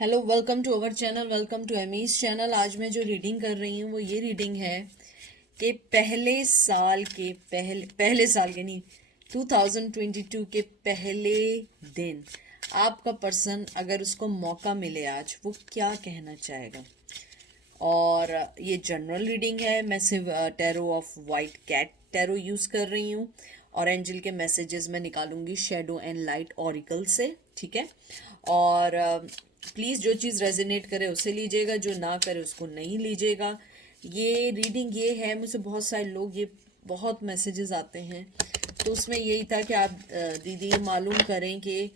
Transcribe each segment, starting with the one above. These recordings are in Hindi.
Hello, welcome to our channel, welcome to Amy's channel. आज मैं जो रीडिंग कर रही हूँ वो ये रीडिंग है कि पहले साल के नहीं, 2022 के पहले दिन आपका पर्सन, अगर उसको मौका मिले आज, वो क्या कहना चाहेगा। और ये जनरल रीडिंग है। मैं सिर्फ tarot of white cat tarot use कर रही हूँ और एंजल के मैसेजेस मैं निकालूंगी शेडो एंड लाइट ऑरिकल से, ठीक है। और प्लीज़ जो चीज़ रेजोनेट करे उसे लीजिएगा, जो ना करे उसको नहीं लीजिएगा। ये रीडिंग ये है, मुझसे बहुत सारे लोग, ये बहुत मैसेजेस आते हैं, तो उसमें यही था कि आप दीदी मालूम करें कि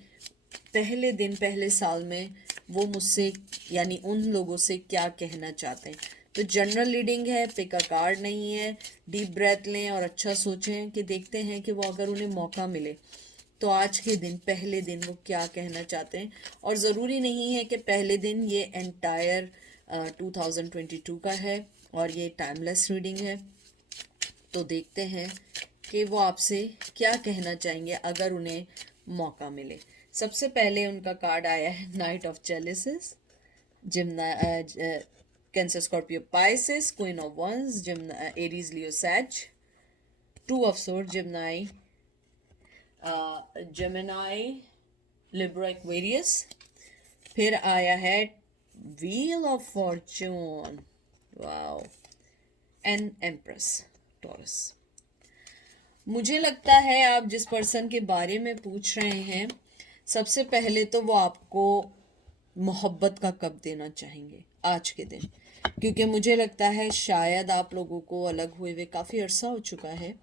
पहले दिन पहले साल में वो मुझसे यानी उन लोगों से क्या कहना चाहते हैं। तो जनरल रीडिंग है, पिक अ कार्ड नहीं है। डीप ब्रेथ लें और अच्छा सोचें कि देखते हैं कि वो अगर उन्हें मौका मिले तो आज के दिन पहले दिन वो क्या कहना चाहते हैं। और ज़रूरी नहीं है कि पहले दिन ये एंटायर 2022 का है, और ये टाइमलेस रीडिंग है। तो देखते हैं कि वो आपसे क्या कहना चाहेंगे अगर उन्हें मौका मिले। सबसे पहले उनका कार्ड आया है नाइट ऑफ चेलिसेस, जिम्ना Cancer Scorpio Pisces, queen of wands, जिम्ना Aries Leo Sag, two of sword जिम्नाई जेमिनाई लिब्रा एक्वेरियस। फिर आया है wheel of fortune, wow, and empress Taurus. मुझे लगता है आप जिस पर्सन के बारे में पूछ रहे हैं, सबसे पहले तो वो आपको मोहब्बत का कब देना चाहेंगे आज के दिन, क्योंकि मुझे लगता है शायद आप लोगों को अलग हुए हुए काफ़ी अरसा हो चुका है,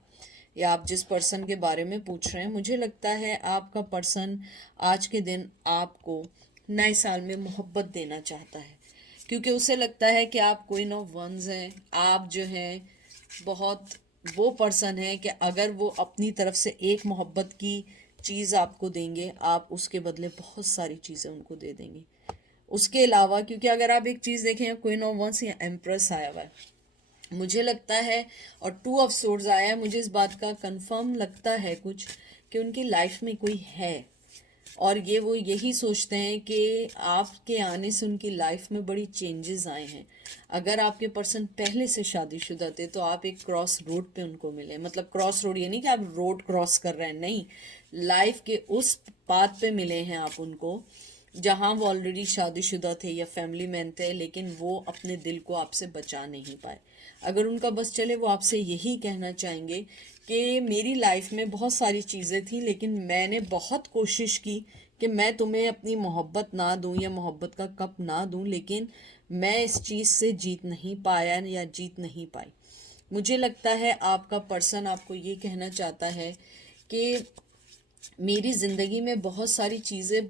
या आप जिस पर्सन के बारे में पूछ रहे हैं, मुझे लगता है आपका पर्सन आज के दिन आपको नए साल में मोहब्बत देना चाहता है, क्योंकि उसे लगता है कि आप क्वीन ऑफ वंस हैं। आप जो हैं बहुत वो पर्सन है कि अगर वो अपनी तरफ से एक मोहब्बत की चीज़ आपको देंगे, आप उसके बदले बहुत सारी चीज़ें उनको दे देंगे। उसके अलावा, क्योंकि अगर आप एक चीज़ देखें, क्वीन ऑफ वंस या एम्प्रेस आया हुआ है, मुझे लगता है, और टू ऑफ सोर्ड्स आया है, मुझे इस बात का कंफर्म लगता है कुछ कि उनकी लाइफ में कोई है, और ये वो यही सोचते हैं कि आपके आने से उनकी लाइफ में बड़ी चेंजेस आए हैं। अगर आपके पर्सन पहले से शादीशुदा थे तो आप एक क्रॉस रोड पे उनको मिले, मतलब क्रॉस रोड ये नहीं कि आप रोड क्रॉस कर रहे हैं, नहीं, लाइफ के उस पाथ पे मिले हैं आप उनको जहाँ वो ऑलरेडी शादीशुदा थे या फैमिली मैन थे, लेकिन वो अपने दिल को आपसे बचा नहीं पाए। अगर उनका बस चले, वो आपसे यही कहना चाहेंगे कि मेरी लाइफ में बहुत सारी चीज़ें थी, लेकिन मैंने बहुत कोशिश की कि मैं तुम्हें अपनी मोहब्बत ना दूं या मोहब्बत का कप ना दूं, लेकिन मैं इस चीज़ से जीत नहीं पाया या जीत नहीं पाई। मुझे लगता है आपका पर्सन आपको ये कहना चाहता है कि मेरी ज़िंदगी में बहुत सारी चीज़ें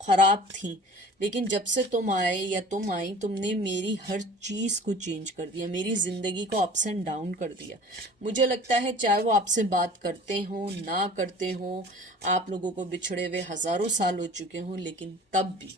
खराब थी, लेकिन जब से तुम आए या तुम आई, तुमने मेरी हर चीज़ को चेंज कर दिया, मेरी ज़िंदगी को अप्स एंड डाउन कर दिया। मुझे लगता है चाहे वो आपसे बात करते हो ना करते हो, आप लोगों को बिछड़े हुए हज़ारों साल हो चुके हों, लेकिन तब भी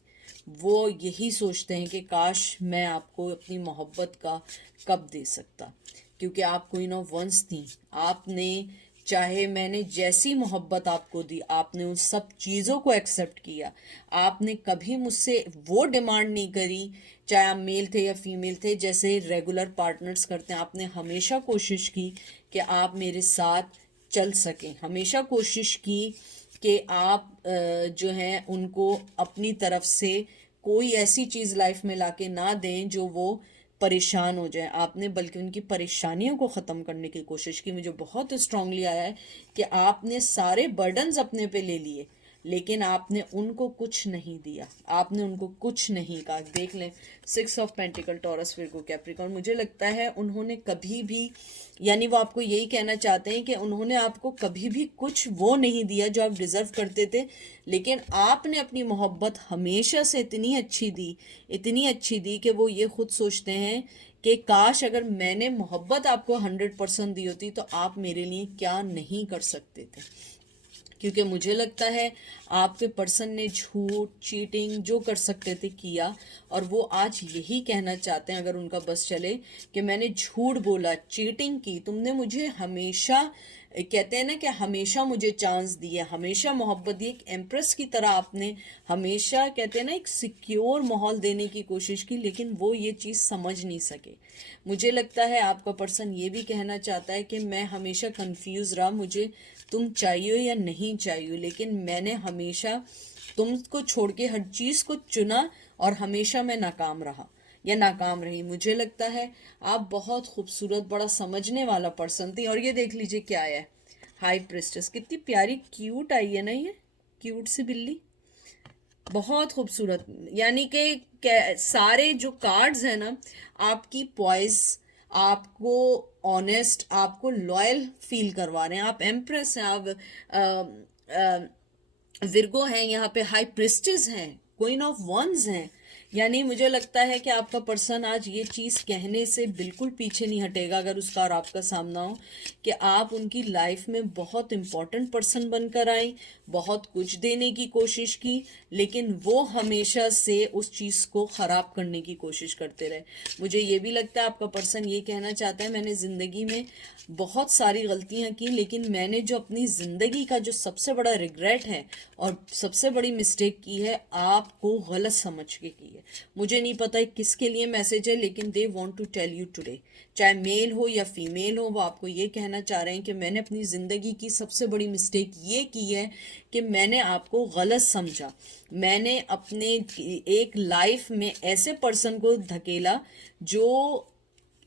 वो यही सोचते हैं कि काश मैं आपको अपनी मोहब्बत का कब दे सकता, क्योंकि आप क्वीन ऑफ वंस थी। आपने, चाहे मैंने जैसी मोहब्बत आपको दी, आपने उन सब चीज़ों को एक्सेप्ट किया। आपने कभी मुझसे वो डिमांड नहीं करी, चाहे आप मेल थे या फीमेल थे, जैसे रेगुलर पार्टनर्स करते हैं। आपने हमेशा कोशिश की कि आप मेरे साथ चल सकें, हमेशा कोशिश की कि आप जो हैं उनको अपनी तरफ से कोई ऐसी चीज़ लाइफ में लाके ना दें जो वो परेशान हो जाए। आपने बल्कि उनकी परेशानियों को ख़त्म करने की कोशिश की। मुझे बहुत स्ट्रांगली आया है कि आपने सारे बर्डन्स अपने पे ले लिए, लेकिन आपने उनको कुछ नहीं दिया, आपने उनको कुछ नहीं कहा। देख लें, 6 of pentacle, Taurus, Virgo, Capricorn. मुझे लगता है उन्होंने कभी भी, यानी वो आपको यही कहना चाहते हैं कि उन्होंने आपको कभी भी कुछ वो नहीं दिया जो आप डिज़र्व करते थे, लेकिन आपने अपनी मोहब्बत हमेशा से इतनी अच्छी दी, इतनी अच्छी दी कि वो ये खुद सोचते हैं कि काश अगर मैंने मोहब्बत आपको 100% दी होती तो आप मेरे लिए क्या नहीं कर सकते थे। क्योंकि मुझे लगता है आपके पर्सन ने झूठ, चीटिंग जो कर सकते थे किया, और वो आज यही कहना चाहते हैं, अगर उनका बस चले, कि मैंने झूठ बोला, चीटिंग की, तुमने मुझे हमेशा कहते हैं ना कि हमेशा मुझे चांस दिए, हमेशा मोहब्बत दी, एक एम्प्रेस की तरह आपने हमेशा, कहते हैं ना, एक सिक्योर माहौल देने की कोशिश की, लेकिन वो ये चीज़ समझ नहीं सके। मुझे लगता है आपका पर्सन ये भी कहना चाहता है कि मैं हमेशा कंफ्यूज रहा, मुझे तुम चाहिए या नहीं चाहिए, लेकिन मैंने हमेशा तुमको छोड़ के हर चीज़ को चुना और हमेशा मैं नाकाम रहा या नाकाम रही। मुझे लगता है आप बहुत खूबसूरत, बड़ा समझने वाला पर्सन थी। और ये देख लीजिए क्या आया है, हाई प्रिस्टेस। कितनी प्यारी क्यूट आई है ना, ये क्यूट सी बिल्ली, बहुत खूबसूरत। यानी कि सारे जो कार्ड्स हैं ना, आपकी पॉइस, आपको ऑनेस्ट, आपको लॉयल फील करवा रहे हैं। आप एम्प्रेस हैं, आप विर्गो हैं, यहाँ पे हाई प्रिस्टेस हैं, क्वीन ऑफ वंस हैं। यानी मुझे लगता है कि आपका पर्सन आज ये चीज़ कहने से बिल्कुल पीछे नहीं हटेगा, अगर उसका और आपका सामना हो, कि आप उनकी लाइफ में बहुत इम्पोर्टेंट पर्सन बनकर आई, बहुत कुछ देने की कोशिश की, लेकिन वो हमेशा से उस चीज़ को ख़राब करने की कोशिश करते रहे। मुझे ये भी लगता है आपका पर्सन ये कहना चाहता है, मैंने ज़िंदगी में बहुत सारी गलतियां की, लेकिन मैंने जो अपनी ज़िंदगी का जो सबसे बड़ा रिग्रेट है और सबसे बड़ी मिस्टेक की है, आपको गलत समझ के की है। मुझे नहीं पता है किसके लिए मैसेज है, लेकिन they want to tell you today, चाहे मेल हो या फीमेल हो, वो आपको ये कहना चाह रहे हैं कि मैंने अपनी ज़िंदगी की सबसे बड़ी मिस्टेक ये की है कि मैंने आपको गलत समझा। मैंने अपने एक लाइफ में ऐसे पर्सन को धकेला जो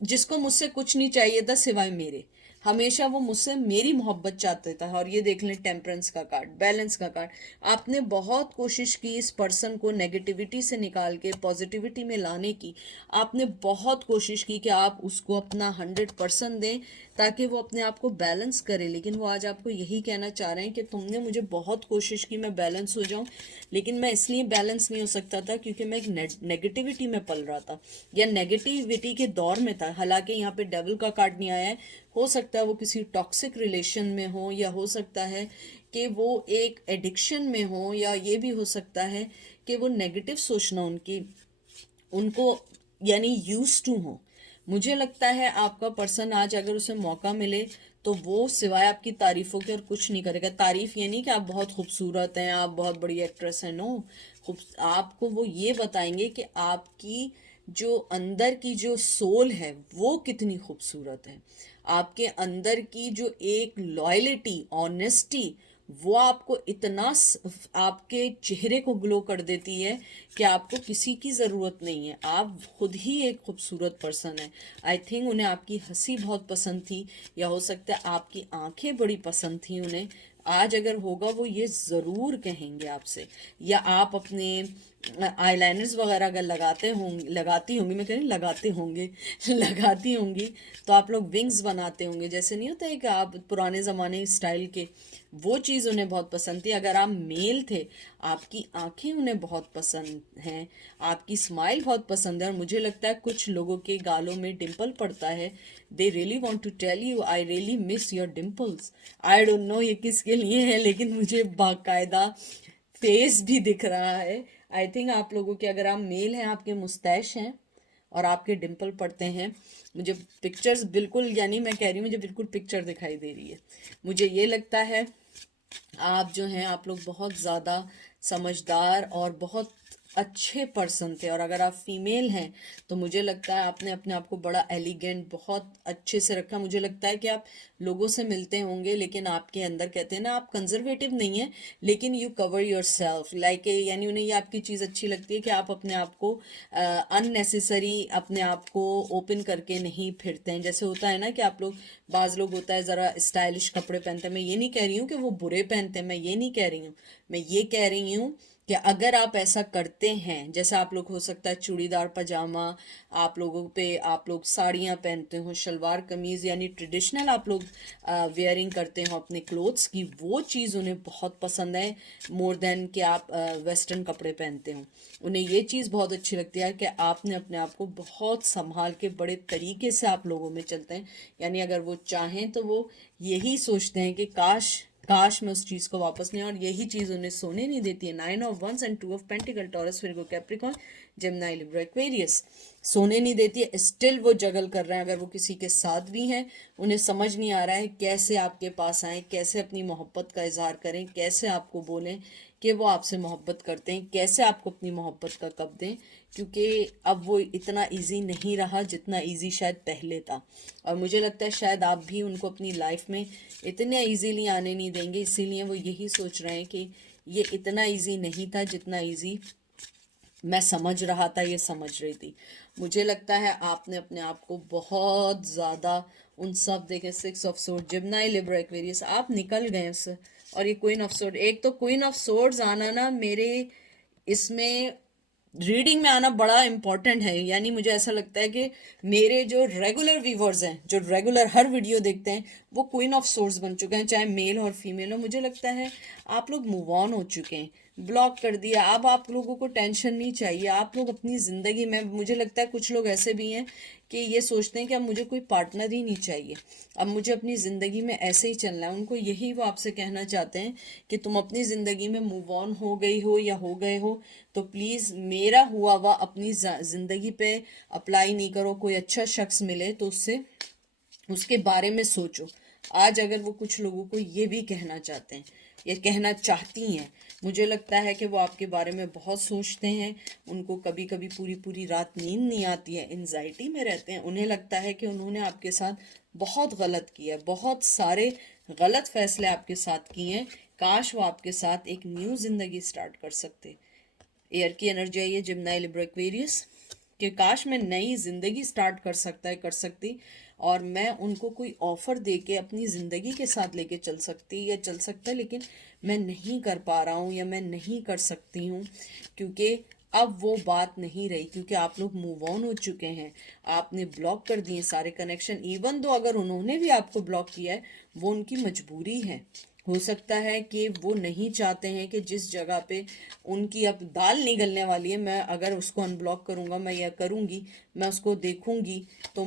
जिसको मुझसे कुछ नहीं चाहिए था सिवाय मेरे, हमेशा वो मुझसे मेरी मोहब्बत चाहते था। और ये देख लें, टेम्परेंस का कार्ड, बैलेंस का कार्ड। आपने बहुत कोशिश की इस पर्सन को नेगेटिविटी से निकाल के पॉजिटिविटी में लाने की, आपने बहुत कोशिश की कि आप उसको अपना 100% दें ताकि वो अपने आप को बैलेंस करे, लेकिन वो आज आपको यही कहना चाह रहे हैं कि तुमने मुझे बहुत कोशिश की मैं बैलेंस हो जाऊं, लेकिन मैं इसलिए बैलेंस नहीं हो सकता था क्योंकि मैं एक नेगेटिविटी में पल रहा था या नेगेटिविटी के दौर में था। हालांकि यहाँ पे डेविल का कार्ड नहीं आया है, हो सकता है वो किसी टॉक्सिक रिलेशन में हो, या हो सकता है कि वो एक एडिक्शन में हो, या ये भी हो सकता है कि वो नेगेटिव सोचना उनको यानी यूज टू हो। मुझे लगता है आपका पर्सन आज अगर उसे मौका मिले तो वो सिवाय आपकी तारीफों के और कुछ नहीं करेगा। तारीफ ये नहीं कि आप बहुत खूबसूरत हैं, आप बहुत बड़ी एक्ट्रेस हैं, नो। आपको वो ये बताएंगे कि आपकी जो अंदर की जो सोल है वो कितनी खूबसूरत है। आपके अंदर की जो एक लॉयल्टी, ऑनेस्टी, वो आपको इतना आपके चेहरे को ग्लो कर देती है कि आपको किसी की ज़रूरत नहीं है। आप खुद ही एक खूबसूरत पर्सन है। आई थिंक उन्हें आपकी हंसी बहुत पसंद थी, या हो सकता है आपकी आंखें बड़ी पसंद थी उन्हें। आज अगर होगा वो ये ज़रूर कहेंगे आपसे। या आप अपने आईलाइनर्स वगैरह अगर लगाती होंगी, मैं कह रही हूँ लगाते होंगे लगाती होंगी, तो आप लोग विंग्स बनाते होंगे, जैसे नहीं होता है कि आप पुराने ज़माने स्टाइल के, वो चीज़ उन्हें बहुत पसंद थी। अगर आप मेल थे, आपकी आंखें उन्हें बहुत पसंद हैं, आपकी स्माइल बहुत पसंद है। और मुझे लगता है कुछ लोगों के गालों में डिम्पल पड़ता है, they really want to tell you I really miss your dimples. I don't know ये किसके लिए है, लेकिन मुझे बाकायदा फेस भी दिख रहा है। आई थिंक आप लोगों के, अगर आप मेल हैं, आपके मुस्टैश हैं और आपके डिम्पल पड़ते हैं, मुझे पिक्चर्स बिल्कुल, यानी मैं कह रही हूँ मुझे बिल्कुल पिक्चर दिखाई दे रही है। मुझे ये लगता है आप जो हैं, आप लोग बहुत ज़्यादा समझदार और बहुत अच्छे पर्सन थे। और अगर आप फीमेल हैं तो मुझे लगता है आपने अपने आप को बड़ा एलिगेंट, बहुत अच्छे से रखा। मुझे लगता है कि आप लोगों से मिलते होंगे, लेकिन आपके अंदर, कहते हैं ना, आप कंजर्वेटिव नहीं हैं, लेकिन you cover your self like, यानी उन्हें ये आपकी चीज़ अच्छी लगती है कि आप अपने आप को अननेसेसरी अपने आप को ओपन करके नहीं फिरते हैं। जैसे होता है ना कि आप लोग, बाज़ लोग होता है ज़रा स्टाइलिश कपड़े पहनते हैं। मैं ये नहीं कह रही हूँ कि वो बुरे पहनते हैं, मैं ये नहीं कह रही हूँ, मैं ये कह रही हूँ कि अगर आप ऐसा करते हैं, जैसे आप लोग हो सकता है चूड़ीदार पजामा, आप लोगों पे आप लोग साड़ियाँ पहनते हो, शलवार कमीज़, यानी ट्रेडिशनल आप लोग वेयरिंग करते हो अपने क्लोथ्स की, वो चीज़ उन्हें बहुत पसंद है मोर देन कि आप वेस्टर्न कपड़े पहनते हो। उन्हें ये चीज़ बहुत अच्छी लगती है कि आपने अपने आप को बहुत संभाल के, बड़े तरीके से आप लोगों में चलते हैं। यानी अगर वो चाहें तो वो यही सोचते हैं कि काश काश मैं उस चीज़ को वापस नहीं, और यही चीज़ उन्हें सोने नहीं देती है। 9 of ones and 2 of pentacle, Taurus, Virgo, Capricorn, Gemini, Libra, Aquarius, सोने नहीं देती है। स्टिल वो जगल कर रहे हैं। अगर वो किसी के साथ भी हैं, उन्हें समझ नहीं आ रहा है कैसे आपके पास आएँ, कैसे अपनी मोहब्बत का इजहार करें, कैसे आपको बोलें कि वो आपसे मोहब्बत करते हैं, कैसे आपको अपनी मोहब्बत का कब दें, क्योंकि अब वो इतना इजी नहीं रहा जितना इजी शायद पहले था। और मुझे लगता है शायद आप भी उनको अपनी लाइफ में इतने इजीली आने नहीं देंगे, इसीलिए वो यही सोच रहे हैं कि ये इतना इजी नहीं था जितना इजी मैं समझ रहा था, ये समझ रही थी। मुझे लगता है आपने अपने आप को बहुत ज़्यादा उन सब, देखें 6 ऑफ सोर्ड, जिम्नाई, लिब्रा, एक्वेरियस, आप निकल गए उससे। और ये क्वीन ऑफ सोर्ड, एक तो क्वीन ऑफ सोर्ड्स आना ना मेरे इसमें रीडिंग में आना बड़ा इंपॉर्टेंट है। यानी मुझे ऐसा लगता है कि मेरे जो रेगुलर व्यूवर्स हैं, जो रेगुलर हर वीडियो देखते हैं, वो क्वीन ऑफ सोर्स बन चुके हैं, चाहे मेल और फीमेल हो। मुझे लगता है आप लोग मूव ऑन हो चुके हैं, ब्लॉक कर दिया। अब आप लोगों को टेंशन नहीं चाहिए। आप लोग अपनी ज़िंदगी में, मुझे लगता है कुछ लोग ऐसे भी हैं कि ये सोचते हैं कि अब मुझे कोई पार्टनर ही नहीं चाहिए, अब मुझे अपनी ज़िंदगी में ऐसे ही चलना है। उनको यही वो आपसे कहना चाहते हैं कि तुम अपनी ज़िंदगी में मूव ऑन हो गई हो या हो गए हो तो प्लीज़ मेरा हुआ हुआ अपनी ज़िंदगी पे अप्लाई नहीं करो। कोई अच्छा शख्स मिले तो उससे उसके बारे में सोचो। आज अगर वो कुछ लोगों को ये भी कहना चाहते हैं या कहना चाहती हैं, मुझे लगता है कि वो आपके बारे में बहुत सोचते हैं। उनको कभी कभी पूरी पूरी रात नींद नहीं आती है, एंजाइटी में रहते हैं। उन्हें लगता है कि उन्होंने आपके साथ बहुत गलत किया है, बहुत सारे गलत फैसले आपके साथ किए हैं। काश वो आपके साथ एक न्यू ज़िंदगी स्टार्ट कर सकते। एयर की एनर्जी आई है, जिम्नाई, लिब्रा, एक्वेरियस, कि काश मैं नई ज़िंदगी स्टार्ट कर सकती और मैं उनको कोई ऑफ़र दे के अपनी ज़िंदगी के साथ लेके चल सकती या चल सकता, लेकिन मैं नहीं कर पा रहा हूँ या मैं नहीं कर सकती हूँ, क्योंकि अब वो बात नहीं रही, क्योंकि आप लोग मूव ऑन हो चुके हैं। आपने ब्लॉक कर दिए सारे कनेक्शन। इवन दो अगर उन्होंने भी आपको ब्लॉक किया है, वो उनकी मजबूरी है। हो सकता है कि वो नहीं चाहते हैं कि जिस जगह पे उनकी अब दाल निगलने वाली है, मैं अगर उसको अनब्लॉक करूँगा, मैं यह करूँगी, मैं उसको देखूँगी तो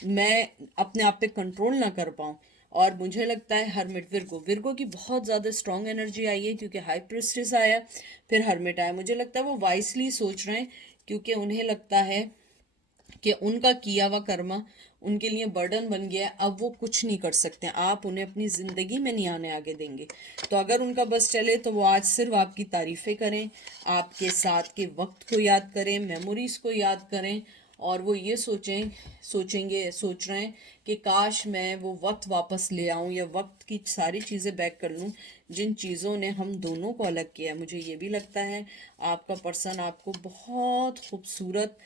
मैं अपने आप पे कंट्रोल ना कर पाऊँ। और मुझे लगता है हर्मिट, विर्गो की बहुत ज़्यादा स्ट्रॉन्ग एनर्जी आई है, क्योंकि हाई प्रिस्टेस आया, फिर हर्मिट आया। मुझे लगता है वो वाइसली सोच रहे हैं, क्योंकि उन्हें लगता है कि उनका किया हुआ कर्मा उनके लिए बर्डन बन गया है। अब वो कुछ नहीं कर सकते, आप उन्हें अपनी ज़िंदगी में नहीं आने आगे देंगे। तो अगर उनका बस चले तो वो आज सिर्फ आपकी तारीफ़ें करें, आपके साथ के वक्त को याद करें, मेमोरीज़ को याद करें, और वो ये सोच रहे हैं कि काश मैं वो वक्त वापस ले आऊं या वक्त की सारी चीज़ें बैक कर लूं जिन चीज़ों ने हम दोनों को अलग किया। मुझे ये भी लगता है आपका पर्सन आपको बहुत खूबसूरत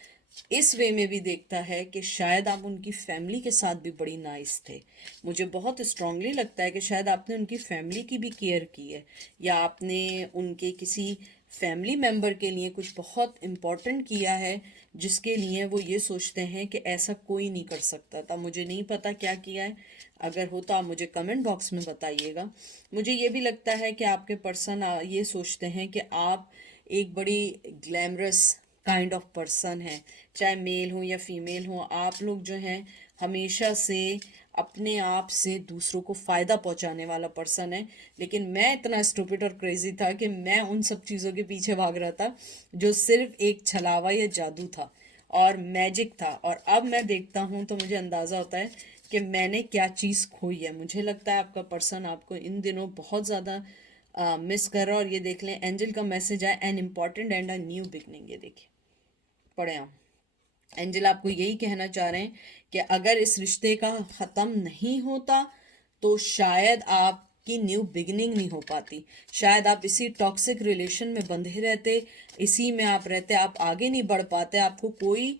इस वे में भी देखता है कि शायद आप उनकी फैमिली के साथ भी बड़ी नाइस थे। मुझे बहुत स्ट्रांगली लगता है कि शायद आपने उनकी फैमिली की भी केयर की है, या आपने उनके किसी फैमिली मेम्बर के लिए कुछ बहुत इम्पोर्टेंट किया है, जिसके लिए वो ये सोचते हैं कि ऐसा कोई नहीं कर सकता था। मुझे नहीं पता क्या किया है, अगर हो तो आप मुझे कमेंट बॉक्स में बताइएगा। मुझे ये भी लगता है कि आपके पर्सन ये सोचते हैं कि आप एक बड़ी ग्लैमरस काइंड ऑफ पर्सन है, चाहे मेल हो या फीमेल हो। आप लोग जो हैं हमेशा से अपने आप से दूसरों को फ़ायदा पहुंचाने वाला पर्सन है। लेकिन मैं इतना स्टूपिड और क्रेजी था कि मैं उन सब चीज़ों के पीछे भाग रहा था जो सिर्फ एक छलावा या जादू था और मैजिक था। और अब मैं देखता हूँ तो मुझे अंदाज़ा होता है कि मैंने क्या चीज़ खोई है। मुझे लगता है आपका पर्सन आपको इन दिनों बहुत ज़्यादा मिस कर रहा है। और ये देख लें, एंजल का मैसेज आया, an important and a new beginning. ये देखिए, पढ़े हम। एंजल आपको यही कहना चाह रहे हैं कि अगर इस रिश्ते का ख़त्म नहीं होता तो शायद आपकी न्यू बिगिनिंग नहीं हो पाती। शायद आप इसी टॉक्सिक रिलेशन में बंधे रहते, इसी में आप रहते, आप आगे नहीं बढ़ पाते, आपको कोई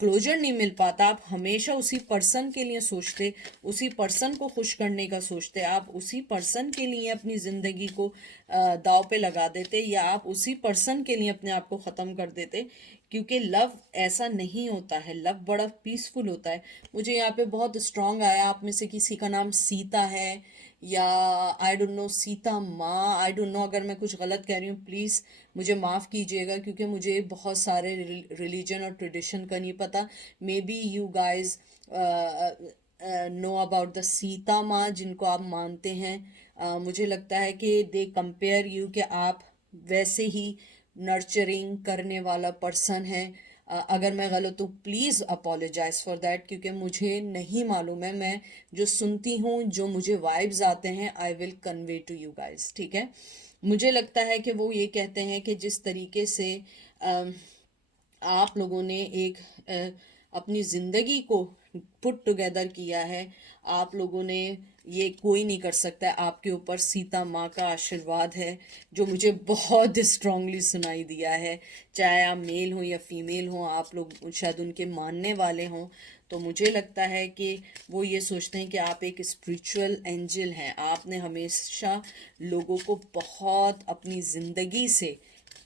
क्लोजर नहीं मिल पाता। आप हमेशा उसी पर्सन के लिए सोचते, उसी पर्सन को खुश करने का सोचते, आप उसी पर्सन के लिए अपनी ज़िंदगी को दाव पे लगा देते, या आप उसी पर्सन के लिए अपने आप को ख़त्म कर देते। क्योंकि लव ऐसा नहीं होता है, लव बड़ा पीसफुल होता है। मुझे यहाँ पे बहुत स्ट्रांग आया, आप में से किसी का नाम सीता है या आई डोंट नो सीता माँ, आई डोंट नो, अगर मैं कुछ गलत कह रही हूँ प्लीज़ मुझे माफ़ कीजिएगा, क्योंकि मुझे बहुत सारे रिलीजन और ट्रेडिशन का नहीं पता। May be you guys know about the Sita माँ जिनको आप मानते हैं, मुझे लगता है कि दे कंपेयर यू कि आप वैसे ही नर्चरिंग करने वाला पर्सन है। अगर मैं गलत हूँ प्लीज़ अपोलोजाइज फॉर दैट, क्योंकि मुझे नहीं मालूम है। मैं जो सुनती हूँ, जो मुझे वाइब्स आते हैं, I will convey to you guys, ठीक है। मुझे लगता है कि वो ये कहते हैं कि जिस तरीके से आप लोगों ने एक अपनी ज़िंदगी को पुट टुगेदर किया है, आप लोगों ने, ये कोई नहीं कर सकता है। आपके ऊपर सीता माँ का आशीर्वाद है जो मुझे बहुत स्ट्रांगली सुनाई दिया है। चाहे आप मेल हो या फीमेल हो, आप लोग शायद उनके मानने वाले हों, तो मुझे लगता है कि वो ये सोचते हैं कि आप एक स्पिरिचुअल एंजल हैं। आपने हमेशा लोगों को बहुत अपनी ज़िंदगी से,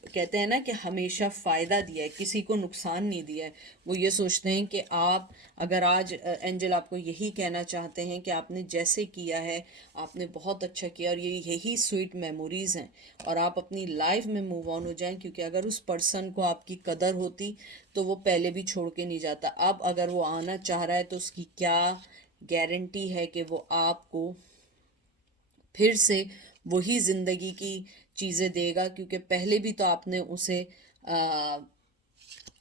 कहते हैं ना कि हमेशा फ़ायदा दिया है, किसी को नुकसान नहीं दिया है। वो ये सोचते हैं कि आप, अगर आज एंजल आपको यही कहना चाहते हैं कि आपने जैसे किया है, आपने बहुत अच्छा किया और ये यही स्वीट मेमोरीज़ हैं, और आप अपनी लाइफ में मूव ऑन हो जाएं। क्योंकि अगर उस पर्सन को आपकी कदर होती तो वो पहले भी छोड़ के नहीं जाता। अब अगर वो आना चाह रहा है तो उसकी क्या गारंटी है कि वो आपको फिर से वही ज़िंदगी की चीज़ें देगा। क्योंकि पहले भी तो आपने उसे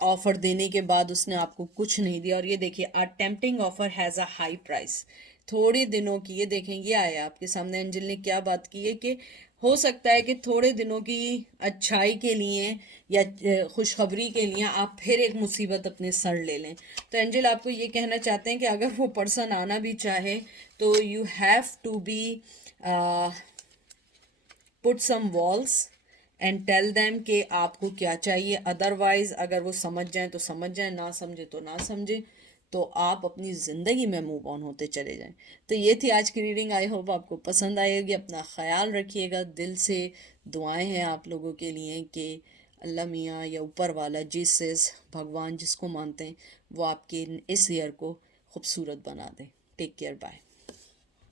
ऑफ़र देने के बाद उसने आपको कुछ नहीं दिया। और ये देखिए, a tempting offer has a high price. थोड़े दिनों की, ये देखें, ये आया आपके सामने, एंजल ने क्या बात की है कि हो सकता है कि थोड़े दिनों की अच्छाई के लिए या खुशखबरी के लिए आप फिर एक मुसीबत अपने सर ले लें। तो एंजल आपको ये कहना चाहते हैं कि अगर वो पर्सन आना भी चाहे तो you have to be put some walls and tell them कि आपको क्या चाहिए। अदरवाइज अगर वो समझ जाएं तो समझ जाएं, ना समझे तो ना समझे, तो आप अपनी ज़िंदगी में मूव ऑन होते चले जाएं। तो ये थी आज की रीडिंग। आई होप आपको पसंद आएगी। अपना ख्याल रखिएगा। दिल से दुआएं हैं आप लोगों के लिए कि अल्लाह मियाँ या ऊपर वाला, जीसस, भगवान, जिसको मानते हैं, वो आपके इस ईयर को खूबसूरत बना दें। Take care, bye.